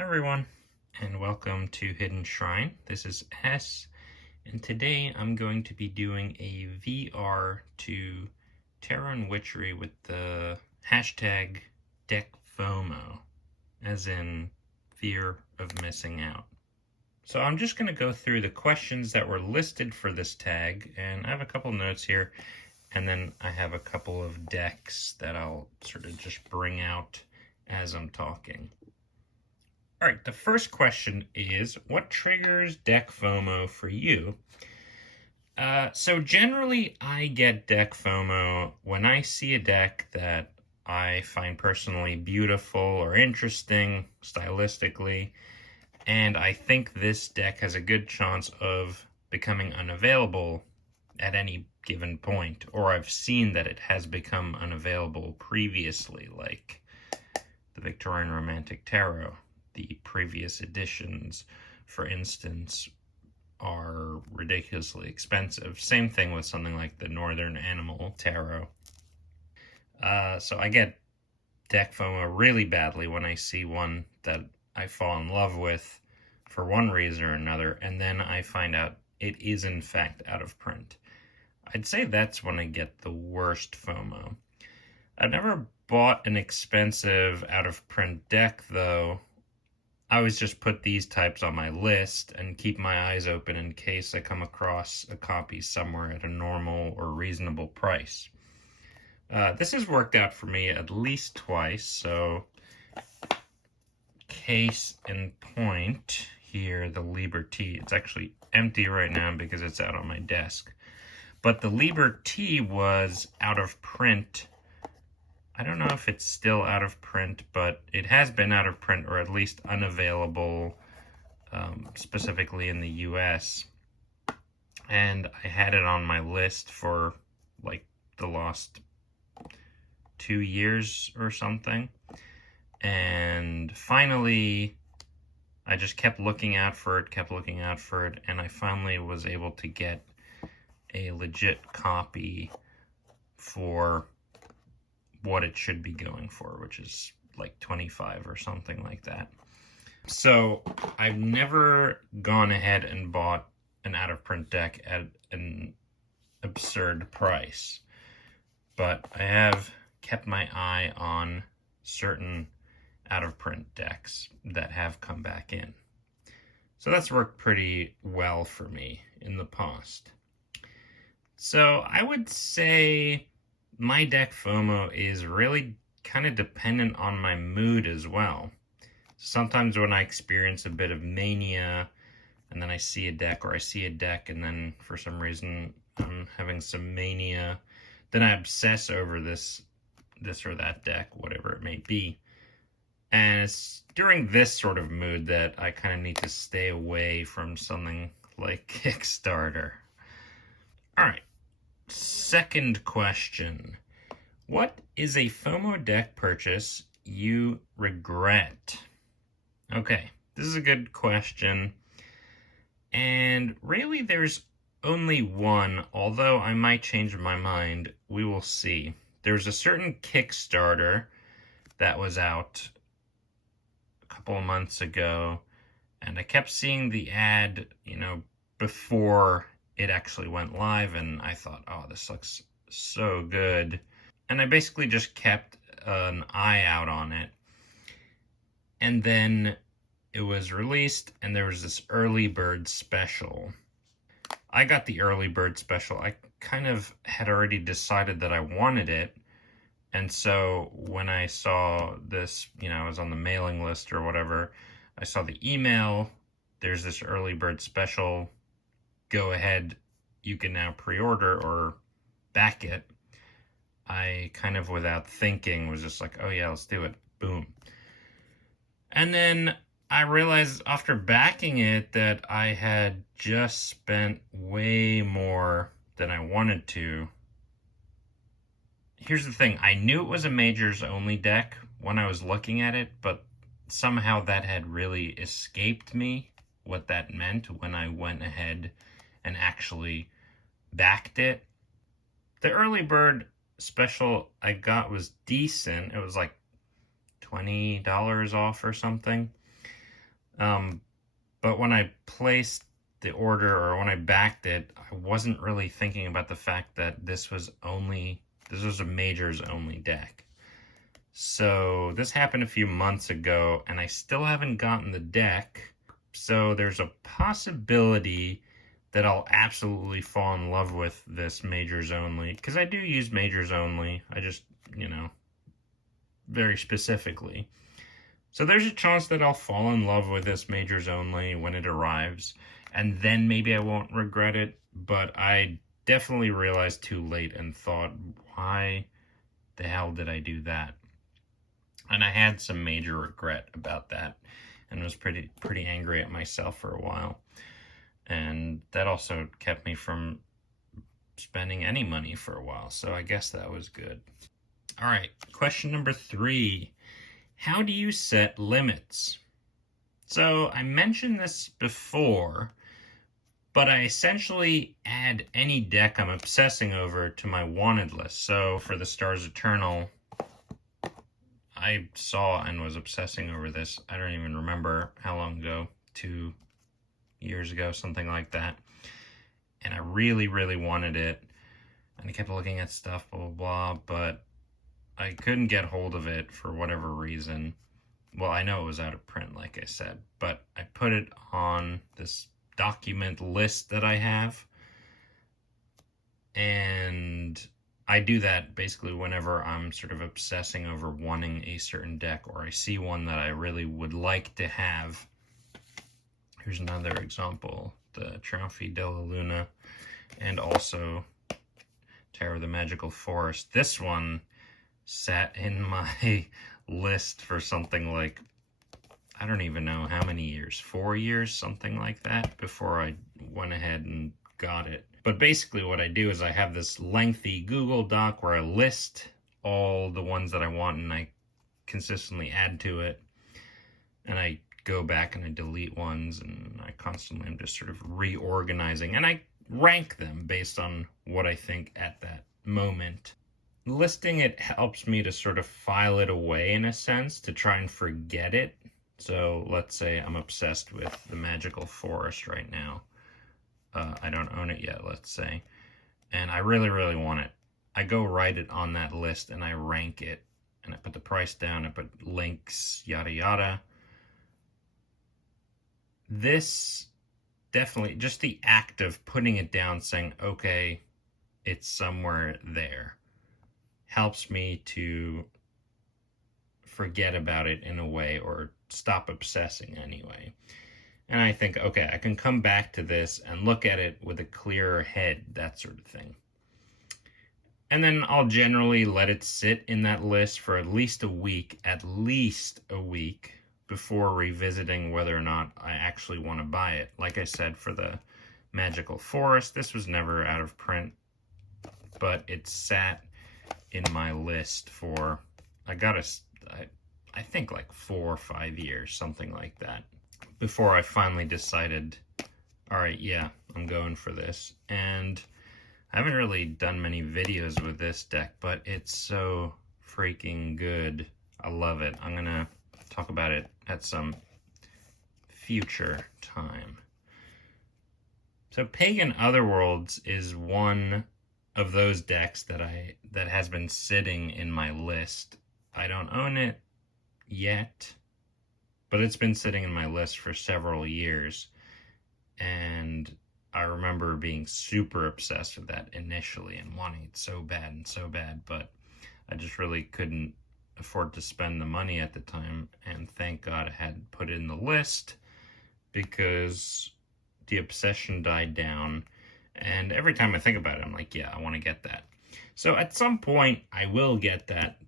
Hi everyone, and welcome to Hidden Shrine. This is S, and today I'm going to be doing a VR to Tarot and Witchery with the hashtag deckfomo, as in fear of missing out. So I'm just going to go through the questions that were listed for this tag, and I have a couple notes here, and then I have a couple of decks that I'll sort of just bring out as I'm talking. All right, the first question is, what triggers deck FOMO for you? So generally, I get deck FOMO when I see a deck that I find personally beautiful or interesting stylistically, and I think this deck has a good chance of becoming unavailable at any given point, or I've seen that it has become unavailable previously, like the Victorian Romantic Tarot. The previous editions, for instance, are ridiculously expensive. Same thing with something like the Northern Animal Tarot. So I get deck FOMO really badly when I see one that I fall in love with for one reason or another, and then I find out it is in fact out of print. I'd say that's when I get the worst FOMO. I've never bought an expensive out-of-print deck, though. I always just put these types on my list and keep my eyes open in case I come across a copy somewhere at a normal or reasonable price. This has worked out for me at least twice, so case in point here, the Liberty. It's actually empty right now because it's out on my desk. But the Liberty was out of print. I don't know if it's still out of print, but it has been out of print, or at least unavailable, specifically in the US. And I had it on my list for like the last 2 years or something. And finally, I just kept looking out for it, and I finally was able to get a legit copy for what it should be going for, which is like 25 or something like that. So I've never gone ahead and bought an out-of-print deck at an absurd price, but I have kept my eye on certain out-of-print decks that have come back in. So that's worked pretty well for me in the past. So I would say my deck FOMO is really kind of dependent on my mood as well. Sometimes when I experience a bit of mania, and then I see a deck, or I see a deck, and then for some reason I'm having some mania, then I obsess over this or that deck, whatever it may be. And it's during this sort of mood that I kind of need to stay away from something like Kickstarter. All right. Second question. What is a FOMO deck purchase you regret? Okay, this is a good question. And really there's only one, although I might change my mind. We will see. There's a certain Kickstarter that was out a couple of months ago, and I kept seeing the ad, before it actually went live, and I thought, oh, this looks so good. And I basically just kept an eye out on it. And then it was released, and there was this early bird special. I got the early bird special. I kind of had already decided that I wanted it. And so when I saw this, I was on the mailing list or whatever, I saw the email, there's this early bird special, go ahead, you can now pre-order or back it. I kind of, without thinking, was just like, oh yeah, let's do it. Boom. And then I realized after backing it that I had just spent way more than I wanted to. Here's the thing, I knew it was a majors only deck when I was looking at it, but somehow that had really escaped me, what that meant when I went ahead and actually backed it. The early bird special I got was decent. It was like $20 off or something. But when I placed the order, or when I backed it, I wasn't really thinking about the fact that this was a majors only deck. So this happened a few months ago, and I still haven't gotten the deck. So there's a possibility that I'll absolutely fall in love with this majors only, because I do use majors only. I just, very specifically. So there's a chance that I'll fall in love with this majors only when it arrives, and then maybe I won't regret it. But I definitely realized too late and thought, why the hell did I do that? And I had some major regret about that, and was pretty angry at myself for a while. And that also kept me from spending any money for a while, so I guess that was good. All right, question number 3. How do you set limits? So I mentioned this before, but I essentially add any deck I'm obsessing over to my wanted list. So for the Stars Eternal, I saw and was obsessing over this. I don't even remember how long ago, 2 years ago, something like that. And I really, really wanted it. And I kept looking at stuff, blah, blah, blah, but I couldn't get hold of it for whatever reason. Well, I know it was out of print, like I said, but I put it on this document list that I have. And I do that basically whenever I'm sort of obsessing over wanting a certain deck, or I see one that I really would like to have. Here's another example, the Trophy della Luna, and also Tarot of the Magical Forest. This one sat in my list for something like, I don't even know how many years, 4 years, something like that, before I went ahead and got it. But basically what I do is I have this lengthy Google Doc where I list all the ones that I want, and I consistently add to it, and I go back and I delete ones, and I constantly am just sort of reorganizing, and I rank them based on what I think at that moment. Listing it helps me to sort of file it away in a sense, to try and forget it. So let's say I'm obsessed with the Magical Forest right now. I don't own it yet, let's say, and I really, really want it. I go write it on that list, and I rank it, and I put the price down, I put links, yada yada. This definitely, just the act of putting it down, saying, okay, it's somewhere there, helps me to forget about it in a way, or stop obsessing anyway. And I think, okay, I can come back to this and look at it with a clearer head, that sort of thing. And then I'll generally let it sit in that list for at least a week, before revisiting whether or not I actually want to buy it. Like I said, for the Magical Forest, this was never out of print, but it sat in my list for, I think like 4 or 5 years, something like that, before I finally decided, all right, yeah, I'm going for this. And I haven't really done many videos with this deck, but it's so freaking good. I love it. I'm gonna talk about it at some future time. So Pagan Otherworlds is one of those decks that has been sitting in my list. I don't own it yet, but it's been sitting in my list for several years, and I remember being super obsessed with that initially and wanting it so bad, but I just really couldn't afford to spend the money at the time, and thank God I had put it in the list, because the obsession died down, and every time I think about it, I'm like, yeah, I want to get that. So at some point, I will get that,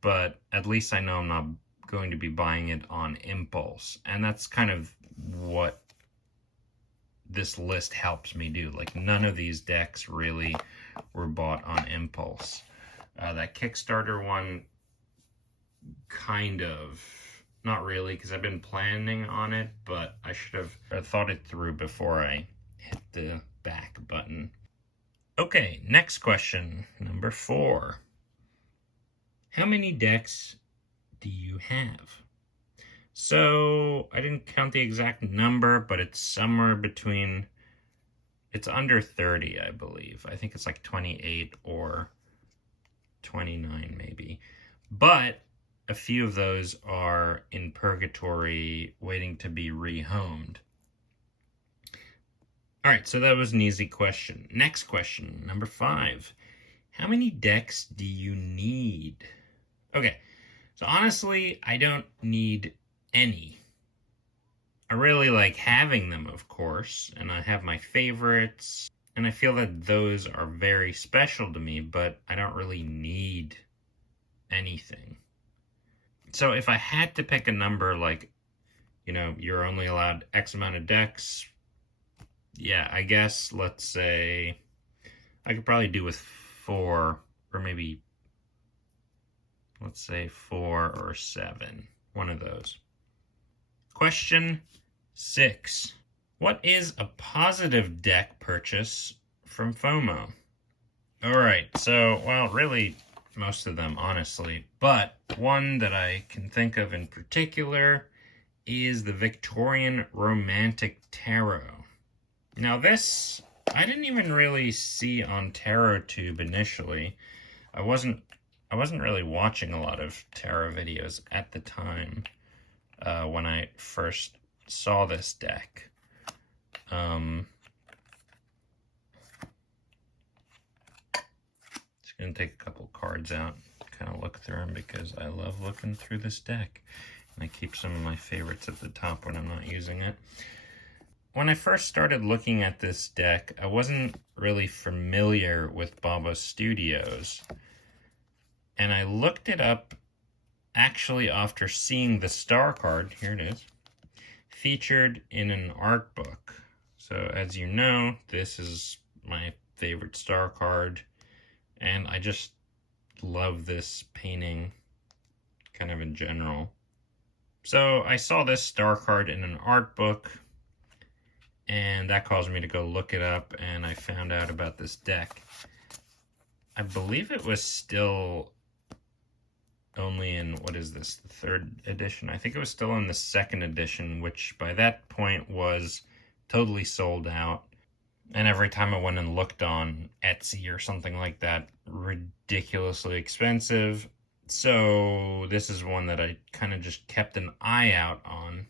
but at least I know I'm not going to be buying it on impulse, and that's kind of what this list helps me do. Like, none of these decks really were bought on impulse. That Kickstarter one, kind of, not really, because I've been planning on it, but I should have thought it through before I hit the back button. Okay, next question, number 4. How many decks do you have? So I didn't count the exact number, but it's somewhere between, it's under 30, I believe. I think it's like 28 or 29 maybe. But a few of those are in purgatory waiting to be rehomed. All right, so that was an easy question. Next question, number 5. How many decks do you need? Okay, so honestly, I don't need any. I really like having them, of course, and I have my favorites, and I feel that those are very special to me, but I don't really need anything. So if I had to pick a number, like, you're only allowed X amount of decks, yeah, I guess, let's say, I could probably do with 4, or maybe, let's say 4 or 7, one of those. Question 6. What is a positive deck purchase from FOMO? All right, so, well, really, most of them, honestly, but one that I can think of in particular is the Victorian Romantic Tarot. Now, this, I didn't even really see on TarotTube initially. I wasn't really watching a lot of tarot videos at the time when I first saw this deck. Just gonna take a couple cards out, kind of look through them because I love looking through this deck. And I keep some of my favorites at the top when I'm not using it. When I first started looking at this deck, I wasn't really familiar with Baba Studios. And I looked it up actually after seeing the star card, here it is, featured in an art book. So as you know, this is my favorite star card, and I just love this painting kind of in general. So I saw this star card in an art book, and that caused me to go look it up, and I found out about this deck. I believe it was still only in, what is this, the 3rd edition? I think it was still in the 2nd edition, which by that point was totally sold out. And every time I went and looked on Etsy or something like that, ridiculously expensive. So this is one that I kind of just kept an eye out on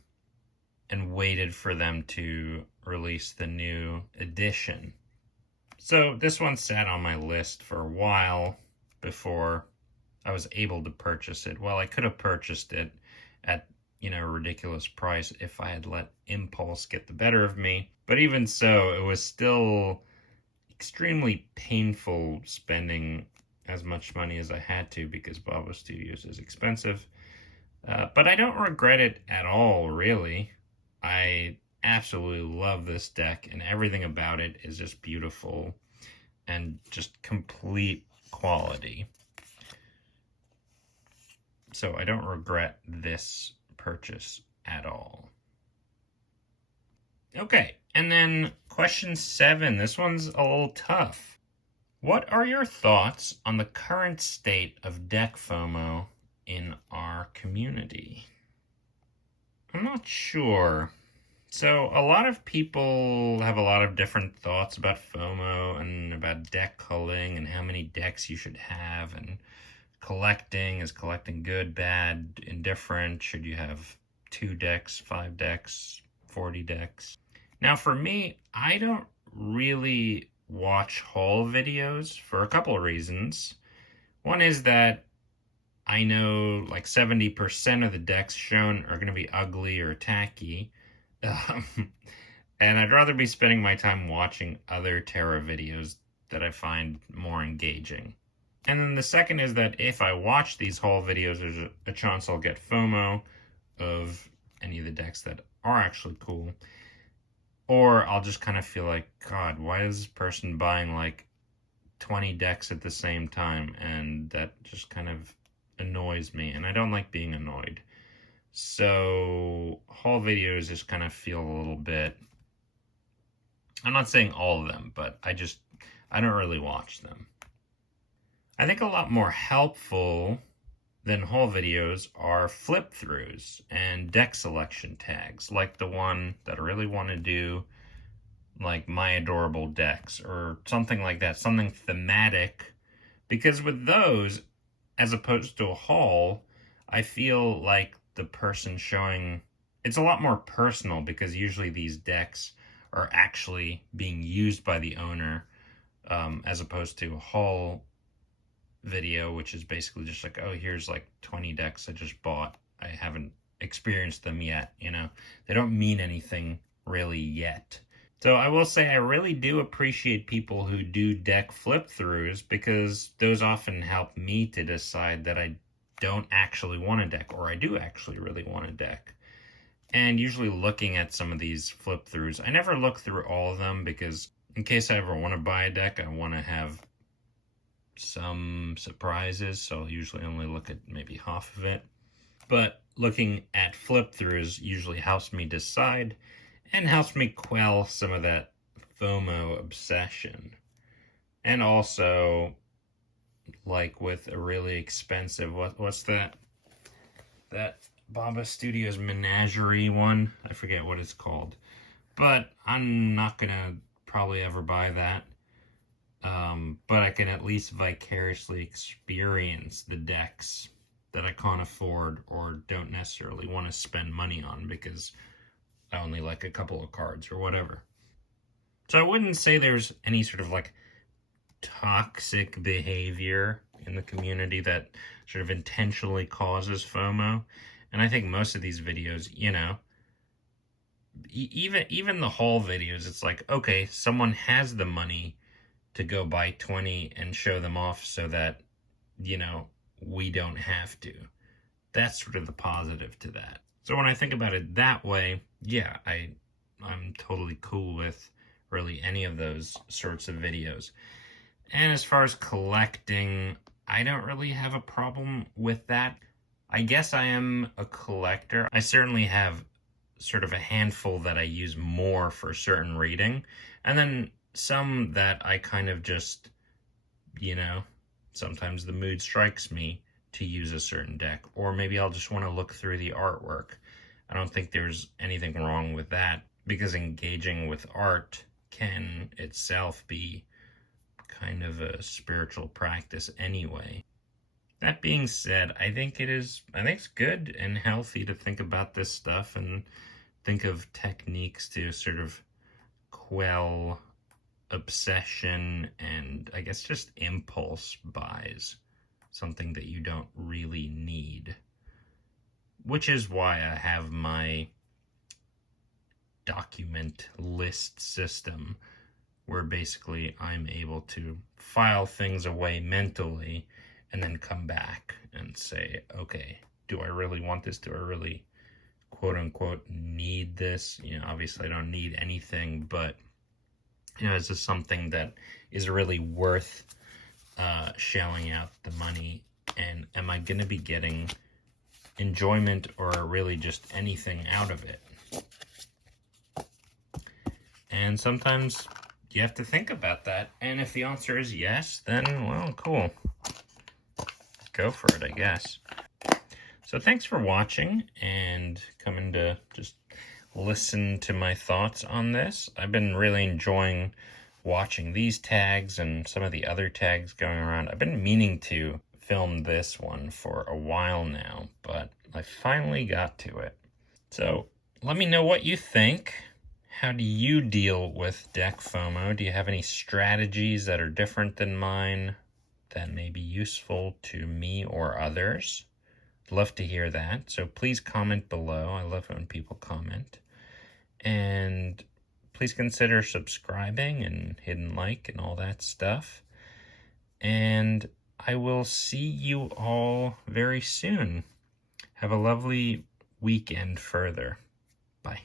and waited for them to release the new edition. So this one sat on my list for a while before I was able to purchase it. Well, I could have purchased it at, a ridiculous price if I had let impulse get the better of me. But even so, it was still extremely painful spending as much money as I had to because Baba Studios is expensive. But I don't regret it at all, really. I absolutely love this deck, and everything about it is just beautiful and just complete quality. So I don't regret this purchase at all. Okay, and then question 7. This one's a little tough. What are your thoughts on the current state of deck FOMO in our community? I'm not sure. So a lot of people have a lot of different thoughts about FOMO and about deck culling and how many decks you should have, and collecting. Is collecting good, bad, indifferent? Should you have 2 decks, 5 decks, 40 decks? Now for me, I don't really watch haul videos for a couple of reasons. One is that I know like 70% of the decks shown are going to be ugly or tacky. And I'd rather be spending my time watching other tarot videos that I find more engaging. And then the second is that if I watch these haul videos, there's a chance I'll get FOMO of any of the decks that are actually cool. Or I'll just kind of feel like, God, why is this person buying like 20 decks at the same time? And that just kind of annoys me, and I don't like being annoyed. So haul videos just kind of feel a little bit, I'm not saying all of them, but I don't really watch them. I think a lot more helpful than haul videos are flip throughs and deck selection tags, like the one that I really want to do, like My Adorable Decks or something like that, something thematic. Because with those, as opposed to a haul, I feel like the person showing, it's a lot more personal, because usually these decks are actually being used by the owner, as opposed to a haul video, which is basically just like, oh, here's like 20 decks I just bought. I haven't experienced them yet, you know. They don't mean anything really yet. So I will say I really do appreciate people who do deck flip-throughs, because those often help me to decide that I don't actually want a deck, or I do actually really want a deck. And usually looking at some of these flip-throughs, I never look through all of them, because in case I ever want to buy a deck, I want to have some surprises, so I'll usually only look at maybe half of it. But looking at flip-throughs usually helps me decide, and helps me quell some of that FOMO obsession. And also, like with a really expensive, what's that Baba Studios Menagerie one? I forget what it's called. But I'm not gonna probably ever buy that. But I can at least vicariously experience the decks that I can't afford or don't necessarily want to spend money on, because I only like a couple of cards or whatever. So I wouldn't say there's any sort of like toxic behavior in the community that sort of intentionally causes FOMO. And I think most of these videos, you know, even the haul videos, it's like, okay, someone has the money to go buy 20 and show them off so that, you know, we don't have to. That's sort of the positive to that. So when I think about it that way, yeah, I'm totally cool with really any of those sorts of videos. And as far as collecting, I don't really have a problem with that. I guess I am a collector. I certainly have sort of a handful that I use more for certain reading, and then some that I kind of just, you know, sometimes the mood strikes me to use a certain deck, or maybe I'll just want to look through the artwork. I don't think there's anything wrong with that, because engaging with art can itself be kind of a spiritual practice anyway. That being said, I think it's good and healthy to think about this stuff and think of techniques to sort of quell obsession and, I guess, just impulse buys, something that you don't really need. Which is why I have my document list system, where basically I'm able to file things away mentally and then come back and say, okay, do I really want this? Do I really, quote unquote, need this? You know, obviously I don't need anything, but, you know, is this something that is really worth shelling out the money? And am I going to be getting enjoyment or really just anything out of it? And sometimes you have to think about that. And if the answer is yes, then, well, cool. Go for it, I guess. So thanks for watching and coming to just listen to my thoughts on this. I've been really enjoying watching these tags and some of the other tags going around. I've been meaning to film this one for a while now, but I finally got to it. So let me know what you think. How do you deal with deck FOMO? Do you have any strategies that are different than mine that may be useful to me or others? I'd love to hear that. So please comment below. I love when people comment. And please consider subscribing and hitting like and all that stuff. And I will see you all very soon. Have a lovely weekend further. Bye.